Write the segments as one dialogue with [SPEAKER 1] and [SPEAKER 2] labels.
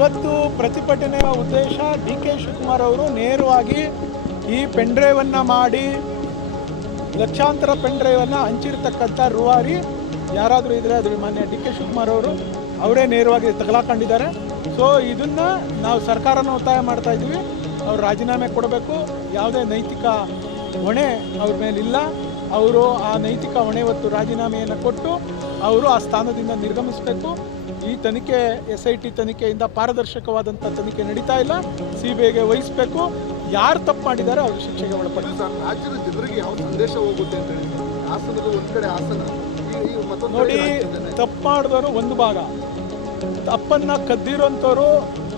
[SPEAKER 1] ಇವತ್ತು ಪ್ರತಿಭಟನೆಯ ಉದ್ದೇಶ ಡಿ ಕೆ ಶಿವಕುಮಾರ್ ಅವರು ನೇರವಾಗಿ ಈ ಪೆಂಡ್ರೈವನ್ನು ಮಾಡಿ, ಲಕ್ಷಾಂತರ ಪೆಂಡ್ರೈವನ್ನು ಹಂಚಿರ್ತಕ್ಕಂಥ ರೂವಾರಿ ಯಾರಾದರೂ ಇದ್ದರೆ ಅದ್ರ ಮಾನ್ಯ ಡಿ ಕೆ ಶಿವಕುಮಾರ್ ಅವರು, ಅವರೇ ನೇರವಾಗಿ ತಗಲಾಕೊಂಡಿದ್ದಾರೆ. ಸೊ ಇದನ್ನು ನಾವು ಸರ್ಕಾರನ ಒತ್ತಾಯ ಮಾಡ್ತಾ ಇದ್ದೀವಿ. ಅವ್ರು ರಾಜೀನಾಮೆ ಕೊಡಬೇಕು. ಯಾವುದೇ ನೈತಿಕ ಹೊಣೆ ಅವ್ರ ಮೇಲಿಲ್ಲ. ಅವರು ಆ ನೈತಿಕ ಹೊಣೆ ಹೊತ್ತು ರಾಜೀನಾಮೆಯನ್ನು ಕೊಟ್ಟು ಅವರು ಆ ಸ್ಥಾನದಿಂದ ನಿರ್ಗಮಿಸಬೇಕು. ಈ ತನಿಖೆ ಎಸ್ ಐ ಟಿ ತನಿಖೆಯಿಂದ ಪಾರದರ್ಶಕವಾದಂಥ ತನಿಖೆ ನಡೀತಾ ಇಲ್ಲ. ಸಿ ಬಿ ಐಗೆ ವಹಿಸಬೇಕು. ಯಾರು ತಪ್ಪು ಮಾಡಿದ್ದಾರೆ ಅವರು ಶಿಕ್ಷೆಗೆ ಒಳಪಡ್ತಾರೆ.
[SPEAKER 2] ಸರ್ ರಾಜ್ಯದ ಜನರಿಗೆ ಯಾವ ಸಂದೇಶ ಹೋಗುತ್ತೆ ಅಂತ ಹೇಳಿ. ಹಾಸನದ ಒಂದು ಕಡೆ ಹಾಸನ
[SPEAKER 1] ನೋಡಿ. ತಪ್ಪು ಮಾಡಿದವರು ಒಂದು ಭಾಗ. ತಪ್ಪನ್ನು ಕದ್ದಿರೋಂಥವ್ರು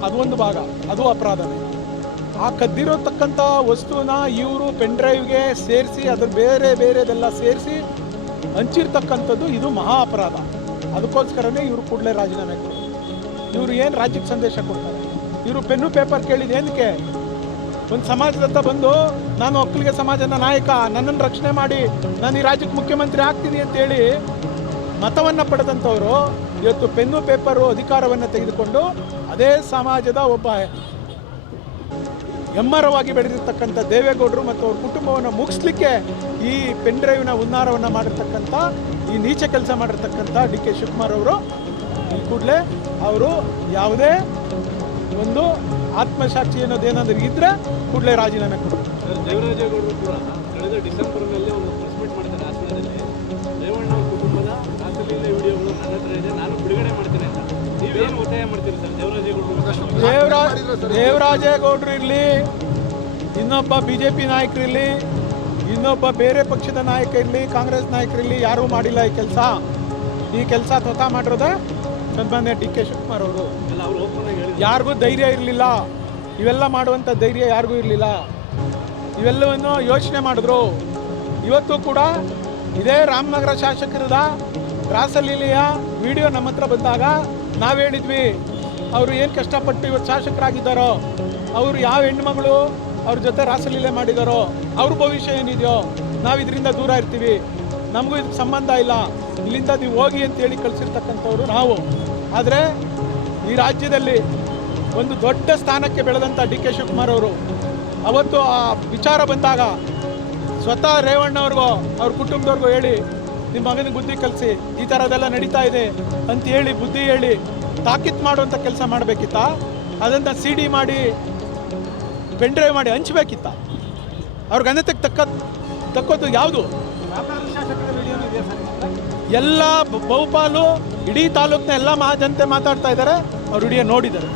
[SPEAKER 1] ಅದೊಂದು ಭಾಗ. ಅದು ಅಪರಾಧನೇ ಆ ಕದ್ದಿರೋತಕ್ಕಂಥ ವಸ್ತುವನ್ನ ಇವರು ಪೆನ್ ಡ್ರೈವ್ಗೆ ಸೇರಿಸಿ ಅದ್ರ ಬೇರೆ ಬೇರೆದೆಲ್ಲ ಸೇರಿಸಿ ಹಂಚಿರ್ತಕ್ಕಂಥದ್ದು ಇದು ಮಹಾ ಅಪರಾಧ. ಅದಕ್ಕೋಸ್ಕರನೇ ಇವರು ಕೂಡಲೇ ರಾಜೀನಾಮೆ ಇವರು ಏನು ರಾಜ್ಯಕ್ಕೆ ಸಂದೇಶ ಕೊಡ್ತಾರೆ? ಇವರು ಪೆನ್ನು ಪೇಪರ್ ಕೇಳಿದ ಏನಕ್ಕೆ? ಒಂದು ಸಮಾಜದತ್ತ ಬಂದು, ನಾನು ಒಕ್ಕಲಿಗೆ ಸಮಾಜದ ನಾಯಕ ನನ್ನನ್ನು ರಕ್ಷಣೆ ಮಾಡಿ, ನಾನು ಈ ರಾಜ್ಯಕ್ಕೆ ಮುಖ್ಯಮಂತ್ರಿ ಆಗ್ತೀನಿ ಅಂತೇಳಿ ಮತವನ್ನು ಪಡೆದಂಥವರು, ಇವತ್ತು ಪೆನ್ನು ಪೇಪರು ಅಧಿಕಾರವನ್ನು ತೆಗೆದುಕೊಂಡು, ಅದೇ ಸಮಾಜದ ಒಬ್ಬ ಎಮ್ಮರವಾಗಿ ಬೆಳೆದಿರ್ತಕ್ಕಂಥ ದೇವೇಗೌಡರು ಮತ್ತು ಅವ್ರ ಕುಟುಂಬವನ್ನು ಮುಗಿಸ್ಲಿಕ್ಕೆ ಈ ಪೆನ್ ಡ್ರೈವ್ನ ಉನ್ನಾರವನ್ನು ಮಾಡಿರ್ತಕ್ಕಂಥ, ಈ ನೀಚ ಕೆಲಸ ಮಾಡಿರ್ತಕ್ಕಂಥ ಡಿ ಕೆ ಶಿವಕುಮಾರ್ ಅವರು, ಈ ಕೂಡಲೇ ಅವರು ಯಾವುದೇ ಒಂದು ಆತ್ಮಸಾಕ್ಷಿ ಅನ್ನೋದೇನಾದರೂ ಇದ್ದರೆ ಕೂಡಲೇ ರಾಜೀನಾಮೆ
[SPEAKER 3] ಕೊಡ್ತಾರೆ. ದೇವರಾಜೇಗೌಡರು ಕೂಡ
[SPEAKER 1] ದೇವರಾಜ್, ದೇವರಾಜೇಗೌಡರು ಇರಲಿ, ಇನ್ನೊಬ್ಬ ಬಿ ಜೆ ಪಿ ನಾಯಕರಿರಲಿ ಇನ್ನೊಬ್ಬ ಬೇರೆ ಪಕ್ಷದ ನಾಯಕ ಇರಲಿ, ಕಾಂಗ್ರೆಸ್ ನಾಯಕರಿರಲಿ ಯಾರೂ ಮಾಡಿಲ್ಲ ಈ ಕೆಲಸ. ಈ ಕೆಲಸ ಸ್ವತಃ ಮಾಡಿರೋದೇ ಸನ್ಮಾನ್ಯ ಡಿ ಕೆ ಶಿವಕುಮಾರ್ ಅವರು. ಯಾರಿಗೂ ಧೈರ್ಯ ಇರಲಿಲ್ಲ. ಇವೆಲ್ಲ ಮಾಡುವಂಥ ಧೈರ್ಯ ಯಾರಿಗೂ ಇರಲಿಲ್ಲ. ಇವೆಲ್ಲವನ್ನು ಯೋಚನೆ ಮಾಡಿದ್ರು. ಇವತ್ತು ಕೂಡ ಇದೇ ರಾಮನಗರ ಶಾಸಕರದ ರಾಸಲೀಲೆಯ ವಿಡಿಯೋ ನಮ್ಮ ಹತ್ರ ಬಂದಾಗ ನಾವು ಹೇಳಿದ್ವಿ ಅವರು ಏನು ಕಷ್ಟಪಟ್ಟು ಇವತ್ತು ಶಾಸಕರಾಗಿದ್ದಾರೋ, ಅವರು ಯಾವ ಹೆಣ್ಮಗಳು ಅವ್ರ ಜೊತೆ ರಾಸಲೀಲೆ ಮಾಡಿದಾರೋ, ಅವ್ರ ಭವಿಷ್ಯ ಏನಿದೆಯೋ ನಾವು ಇದರಿಂದ ದೂರ ಇರ್ತೀವಿ. ನಮಗೂ ಇದಕ್ಕೆ ಸಂಬಂಧ ಇಲ್ಲ. ಇಲ್ಲಿಂದ ನೀವು ಹೋಗಿ ಅಂತೇಳಿ ಕಳಿಸಿರ್ತಕ್ಕಂಥವ್ರು ನಾವು. ಆದರೆ ಈ ರಾಜ್ಯದಲ್ಲಿ ಒಂದು ದೊಡ್ಡ ಸ್ಥಾನಕ್ಕೆ ಬೆಳೆದಂಥ ಡಿ ಕೆ ಶಿವಕುಮಾರ್ ಅವರು, ಅವತ್ತು ಆ ವಿಚಾರ ಬಂದಾಗ ಸ್ವತಃ ರೇವಣ್ಣವ್ರಿಗೂ ಅವ್ರ ಕುಟುಂಬದವ್ರಿಗೂ ಹೇಳಿ ನಿಮ್ಮ ಮಗನ ಬುದ್ಧಿ ಕಲಿಸಿ, ಈ ಥರದೆಲ್ಲ ನಡೀತಾ ಇದೆ ಅಂತ ಹೇಳಿ, ಬುದ್ಧಿ ಹೇಳಿ ತಾಕೀತ್ ಮಾಡುವಂಥ ಕೆಲಸ ಮಾಡಬೇಕಿತ್ತ? ಅದನ್ನು ಸಿ ಡಿ ಮಾಡಿ ಪೆನ್ ಡ್ರೈವ್ ಮಾಡಿ ಹಂಚಬೇಕಿತ್ತ? ಅವ್ರಿಗೆ ಘನತೆಗೆ ತಕ್ಕ ತಕ್ಕೋದು ಯಾವುದು? ಎಲ್ಲ ಬಹುಪಾಲು ಇಡೀ ತಾಲೂಕಿನ ಎಲ್ಲ ಮಹಾಜನತೆ ಮಾತಾಡ್ತಾ ಇದ್ದಾರೆ, ಅವ್ರು ವಿಡಿಯೋ ನೋಡಿದ್ದಾರೆ.